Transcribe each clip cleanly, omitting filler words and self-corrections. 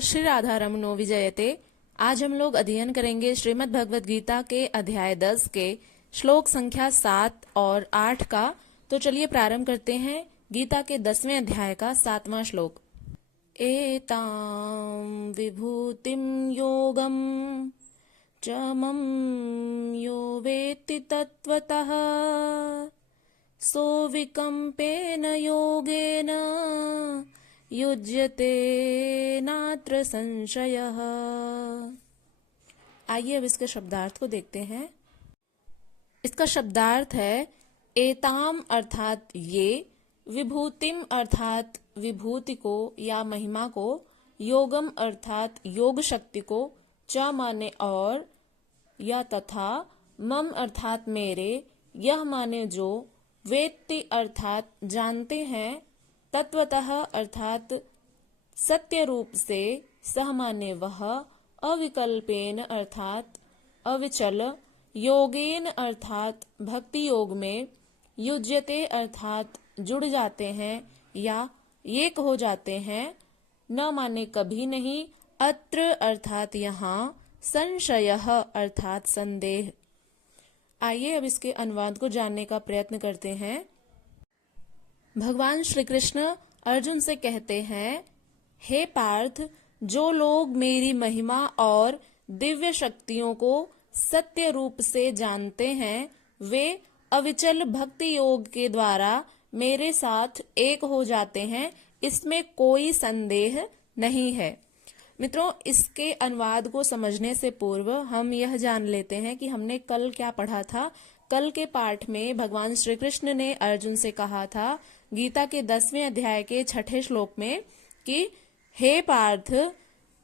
श्री राधा रमणो विजयते। आज हम लोग अध्ययन करेंगे श्रीमद् भगवद गीता के अध्याय 10 के श्लोक संख्या 7 और 8 का। तो चलिए प्रारंभ करते हैं गीता के 10वें अध्याय का 7वां श्लोक। एतां विभूतिं योगं च मम यो वेत्ति तत्त्वतः सोऽविकम्पेन योगेन युज्यते नात्र संशयः। आइए अब इसके शब्दार्थ को देखते हैं। इसका शब्दार्थ है एताम अर्थात ये, विभूतिम अर्थात विभूति को या महिमा को, योगम अर्थात योग शक्ति को, च माने और, या तथा, मम अर्थात मेरे, यह माने जो, वेत्ति अर्थात जानते हैं, तत्वतः अर्थात सत्य रूप से, सह माने वह, अविकल्पेन अर्थात अविचल, योगेन अर्थात भक्ति योग में, युज्यते अर्थात जुड़ जाते हैं या एक हो जाते हैं, न माने कभी नहीं, अत्र अर्थात यहाँ, संशयः अर्थात संदेह। आइए अब इसके अनुवाद को जानने का प्रयत्न करते हैं। भगवान श्री कृष्ण अर्जुन से कहते हैं, हे पार्थ, जो लोग मेरी महिमा और दिव्य शक्तियों को सत्य रूप से जानते हैं, वे अविचल भक्ति योग के द्वारा मेरे साथ एक हो जाते हैं, इसमें कोई संदेह नहीं है। मित्रों, इसके अनुवाद को समझने से पूर्व हम यह जान लेते हैं कि हमने कल क्या पढ़ा था। कल के पाठ में भगवान श्री कृष्ण ने अर्जुन से कहा था, गीता के 10वें अध्याय के 6ठे श्लोक में, कि हे पार्थ,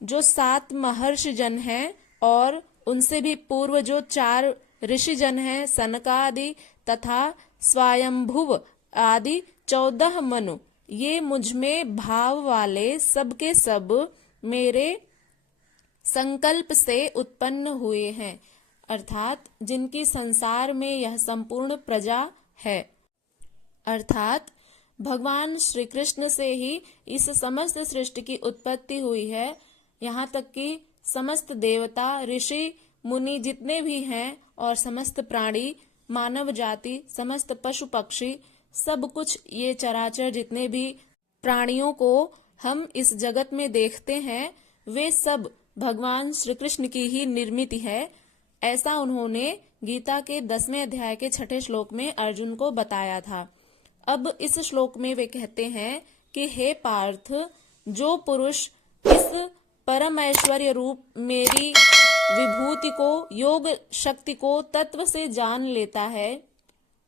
जो 7 महर्षि जन हैं और उनसे भी पूर्व जो 4 ऋषि जन हैं, सनकादि तथा स्वयंभुव आदि 14 मनु, ये मुझमें भाव वाले सबके सब मेरे संकल्प से उत्पन्न हुए हैं, अर्थात जिनकी संसार में यह संपूर्ण प्रजा है। अर्थात भगवान श्री कृष्ण से ही इस समस्त सृष्टि की उत्पत्ति हुई है। यहाँ तक कि समस्त देवता, ऋषि, मुनि जितने भी हैं और समस्त प्राणी, मानव जाति, समस्त पशु पक्षी, सब कुछ ये चराचर जितने भी प्राणियों को हम इस जगत में देखते हैं, वे सब भगवान श्री कृष्ण की ही निर्मित है। ऐसा उन्होंने गीता के 10वें अध्याय के 6ठे श्लोक में अर्जुन को बताया था। अब इस श्लोक में वे कहते हैं कि हे पार्थ, जो पुरुष इस परम ऐश्वर्य रूप मेरी विभूति को, योग शक्ति को तत्व से जान लेता है,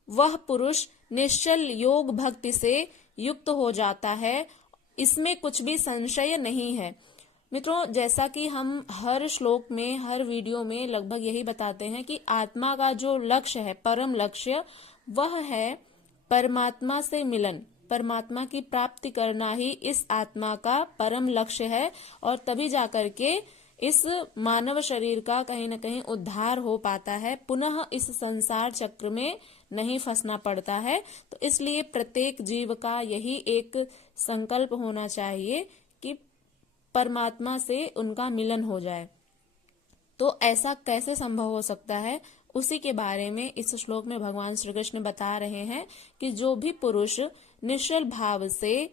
वह पुरुष निश्चल योग भक्ति से युक्त हो जाता है, इसमें कुछ भी संशय नहीं है। मित्रों, जैसा कि हम हर श्लोक में, हर वीडियो में लगभग यही बताते हैं कि आत्मा का जो लक्ष्य है, परम लक्ष्य, वह है परमात्मा से मिलन, परमात्मा की प्राप्ति करना ही इस आत्मा का परम लक्ष्य है। और तभी जाकर के इस मानव शरीर का कहीं न कहीं उद्धार हो पाता है, पुनः इस संसार चक्र में नहीं फंसना पड़ता है। तो इसलिए प्रत्येक जीव का यही एक संकल्प होना चाहिए कि परमात्मा से उनका मिलन हो जाए। तो ऐसा कैसे संभव हो सकता है, उसी के बारे में इस श्लोक में भगवान श्री कृष्ण बता रहे हैं कि जो भी पुरुष निश्चल भाव से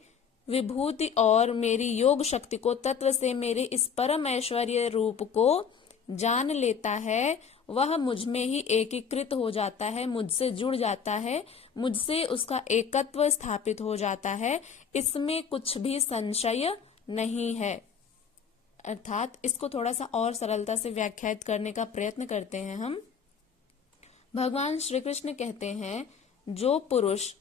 विभूति और मेरी योग शक्ति को, तत्व से मेरे इस परम ऐश्वर्य रूप को जान लेता है, वह मुझ में ही एकीकृत हो जाता है, मुझसे जुड़ जाता है, मुझसे उसका एकत्व स्थापित हो जाता है, इसमें कुछ भी संशय नहीं है। अर्थात इसको थोड़ा सा और सरलता से व्याख्यायित करने का प्रयत्न करते हैं हम। भगवान श्री कृष्ण कहते हैं, जो पुरुष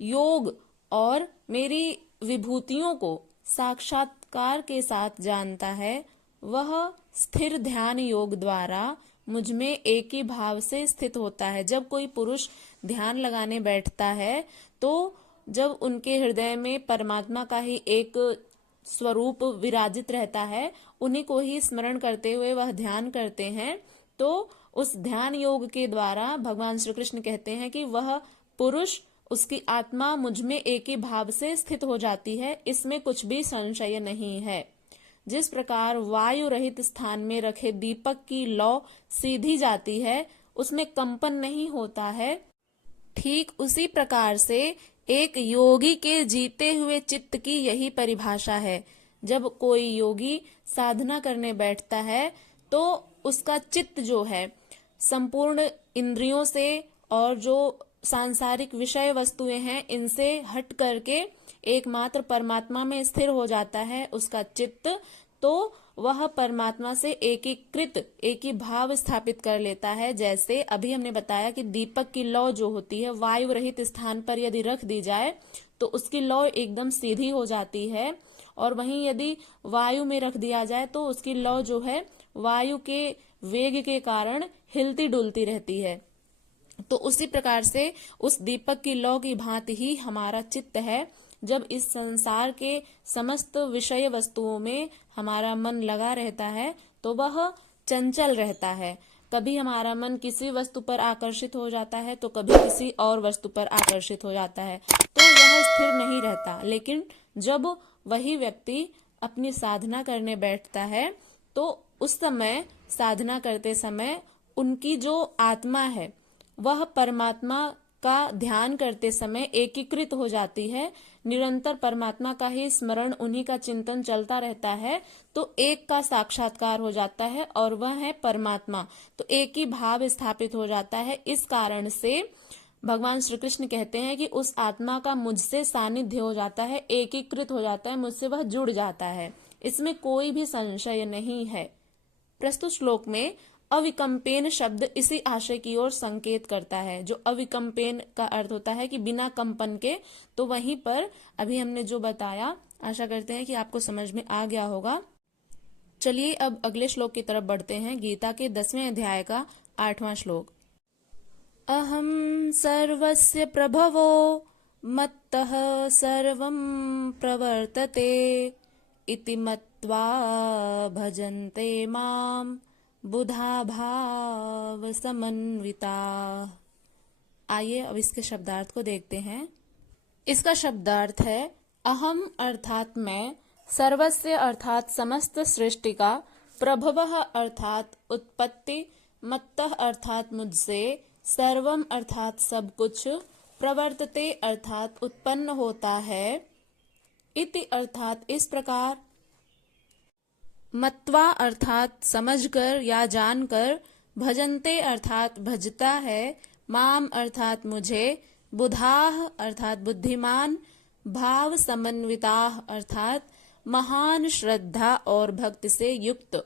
योग और मेरी विभूतियों को साक्षात्कार के साथ जानता है, वह स्थिर ध्यान योग द्वारा मुझ में एक ही भाव से स्थित होता है। जब कोई पुरुष ध्यान लगाने बैठता है, तो जब उनके हृदय में परमात्मा का ही एक स्वरूप विराजित रहता है, उन्हीं को ही स्मरण करते हुए वह ध्यान करते हैं, तो उस ध्यान योग के द्वारा भगवान श्री कृष्ण कहते हैं कि वह पुरुष, उसकी आत्मा मुझ में एक ही भाव से स्थित हो जाती है, इसमें कुछ भी संशय नहीं है। जिस प्रकार वायु रहित स्थान में रखे दीपक की लौ सीधी जाती है, उसमें कंपन नहीं होता है, ठीक उसी प्रकार से एक योगी के जीते हुए चित्त की यही परिभाषा है। जब कोई योगी साधना करने बैठता है तो उसका चित्त जो है संपूर्ण इंद्रियों से और जो सांसारिक विषय वस्तुएं हैं इनसे हट करके एकमात्र परमात्मा में स्थिर हो जाता है उसका चित्त। तो वह परमात्मा से एकीकृत एक ही भाव स्थापित कर लेता है। जैसे अभी हमने बताया कि दीपक की लौ जो होती है वायु रहित स्थान पर यदि रख दी जाए तो उसकी लौ एकदम सीधी हो जाती है, और वहीं यदि वायु में रख दिया जाए तो उसकी लौ जो है वायु के वेग के कारण हिलती डुलती रहती है। तो उसी प्रकार से उस दीपक की लौ की भांति ही हमारा चित्त है। जब इस संसार के समस्त विषय वस्तुओं में हमारा मन लगा रहता है तो वह चंचल रहता है। कभी हमारा मन किसी वस्तु पर आकर्षित हो जाता है तो कभी किसी और वस्तु पर आकर्षित हो जाता है, तो यह स्थिर नहीं रहता। लेकिन जब वही व्यक्ति अपनी साधना करने बैठता है तो उस समय साधना करते समय उनकी जो आत्मा है वह परमात्मा का ध्यान करते समय एकीकृत हो जाती है। निरंतर परमात्मा का ही स्मरण, उन्हीं का चिंतन चलता रहता है, तो एक का साक्षात्कार हो जाता है और वह है परमात्मा। तो एक ही भाव स्थापित हो जाता है। इस कारण से भगवान श्री कृष्ण कहते हैं कि उस आत्मा का मुझसे सानिध्य हो जाता है, एकीकृत हो जाता है, मुझसे वह जुड़ जाता है। इसमें कोई भी संशय नहीं है। प्रस्तुत श्लोक में अविकम्पेन शब्द इसी आशय की ओर संकेत करता है। जो अविकम्पेन का अर्थ होता है कि बिना कंपन के, तो वहीं पर अभी हमने जो बताया, आशा करते हैं कि आपको समझ में आ गया होगा। चलिए अब अगले श्लोक की तरफ बढ़ते हैं। गीता के 10वें अध्याय का 8वां श्लोक। अहम सर्वस्य प्रभवो मत्तः सर्वं प्रवर्तते इति मत्वा भजन्ते माम बुधा भाव समन्विता। आइए अब इसके शब्दार्थ को देखते हैं। इसका शब्दार्थ है अहम अर्थात मैं, सर्वस्य अर्थात समस्त सृष्टि का, प्रभवः अर्थात उत्पत्ति, मत्तः अर्थात मुझसे, सर्वम अर्थात सब कुछ, प्रवर्तते अर्थात उत्पन्न होता है, इति अर्थात इस प्रकार, मत्वा अर्थात समझकर या जानकर, भजन्ते अर्थात भजता है, माम अर्थात मुझे, बुधाः अर्थात बुद्धिमान, भाव समन्विताः अर्थात महान श्रद्धा और भक्ति से युक्त।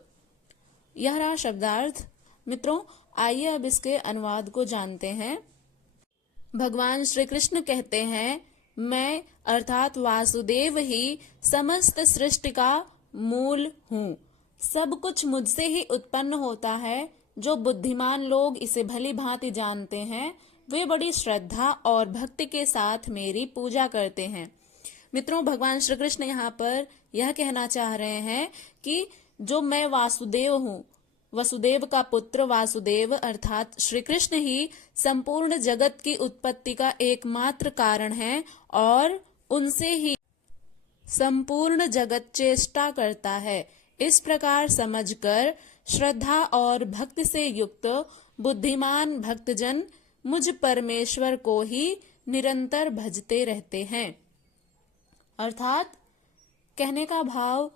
यह रहा शब्दार्थ। मित्रों, आइए अब इसके अनुवाद को जानते हैं। भगवान श्री कृष्ण कहते हैं, मैं अर्थात वासुदेव ही समस्त सृष्टि का मूल हूँ। सब कुछ मुझसे ही उत्पन्न होता है। जो बुद्धिमान लोग इसे भली भांति जानते हैं वे बड़ी श्रद्धा और भक्ति के साथ मेरी पूजा करते हैं। मित्रों, भगवान श्री कृष्ण यहाँ पर यह कहना चाह रहे हैं कि जो मैं वासुदेव हूँ, वसुदेव का पुत्र वासुदेव अर्थात श्री कृष्ण ही संपूर्ण जगत की उत्पत्ति का एकमात्र कारण है और उनसे ही संपूर्ण जगत चेष्टा करता है। इस प्रकार समझकर श्रद्धा और भक्ति से युक्त बुद्धिमान भक्तजन मुझ परमेश्वर को ही निरंतर भजते रहते हैं। अर्थात कहने का भाव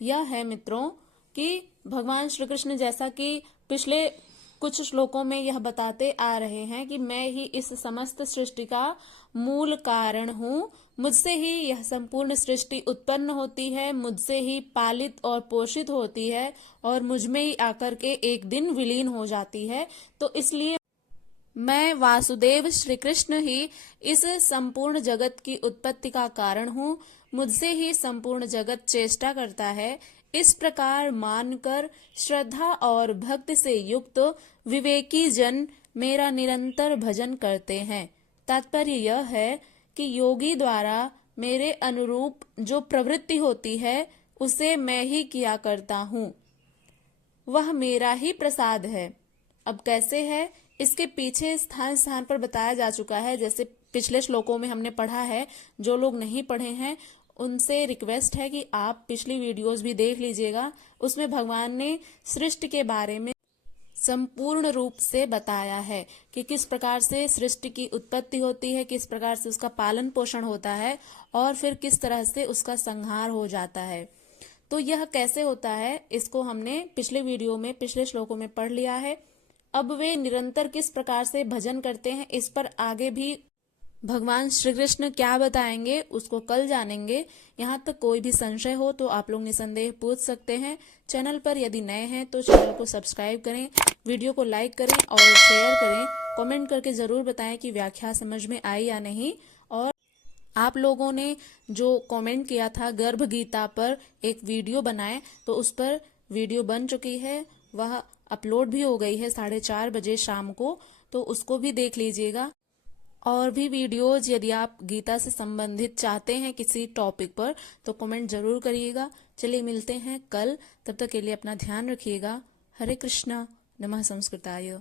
यह है मित्रों कि भगवान श्री कृष्ण जैसा कि पिछले कुछ श्लोकों में यह बताते आ रहे हैं कि मैं ही इस समस्त सृष्टि का मूल कारण हूँ, मुझसे ही यह संपूर्ण सृष्टि उत्पन्न होती है, मुझसे ही पालित और पोषित होती है और मुझ में ही आकर के एक दिन विलीन हो जाती है। तो इसलिए मैं वासुदेव श्री कृष्ण ही इस संपूर्ण जगत की उत्पत्ति का कारण हूँ, मुझसे ही संपूर्ण जगत चेष्टा करता है। इस प्रकार मानकर श्रद्धा और भक्ति से युक्त विवेकी जन मेरा निरंतर भजन करते हैं। तात्पर्य यह है कि योगी द्वारा मेरे अनुरूप जो प्रवृत्ति होती है उसे मैं ही किया करता हूँ, वह मेरा ही प्रसाद है। अब कैसे है, इसके पीछे स्थान स्थान पर बताया जा चुका है। जैसे पिछले श्लोकों में हमने पढ़ा है, जो लोग नहीं पढ़े हैं उनसे रिक्वेस्ट है कि आप पिछली वीडियोस भी देख लीजिएगा। उसमें भगवान ने सृष्टि के बारे में संपूर्ण रूप से बताया है कि किस प्रकार से सृष्टि की उत्पत्ति होती है, किस प्रकार से उसका पालन पोषण होता है और फिर किस तरह से उसका संहार हो जाता है। तो यह कैसे होता है, इसको हमने पिछले वीडियो में, पिछले श्लोकों में पढ़ लिया है। अब वे निरंतर किस प्रकार से भजन करते हैं, इस पर आगे भी भगवान श्री कृष्ण क्या बताएंगे उसको कल जानेंगे। यहाँ तक कोई भी संशय हो तो आप लोग निसंदेह पूछ सकते हैं। चैनल पर यदि नए हैं तो चैनल को सब्सक्राइब करें, वीडियो को लाइक करें और शेयर करें। कमेंट करके जरूर बताएं कि व्याख्या समझ में आई या नहीं। और आप लोगों ने जो कमेंट किया था गर्भ गीता पर एक वीडियो बनाए, तो उस पर वीडियो बन चुकी है, वह अपलोड भी हो गई है 4:30 बजे शाम को, तो उसको भी देख लीजिएगा। और भी वीडियोज यदि आप गीता से संबंधित चाहते हैं किसी टॉपिक पर तो कमेंट जरूर करिएगा। चलिए मिलते हैं कल, तब तक के लिए अपना ध्यान रखिएगा। हरे कृष्णा, नमः संस्कृताय।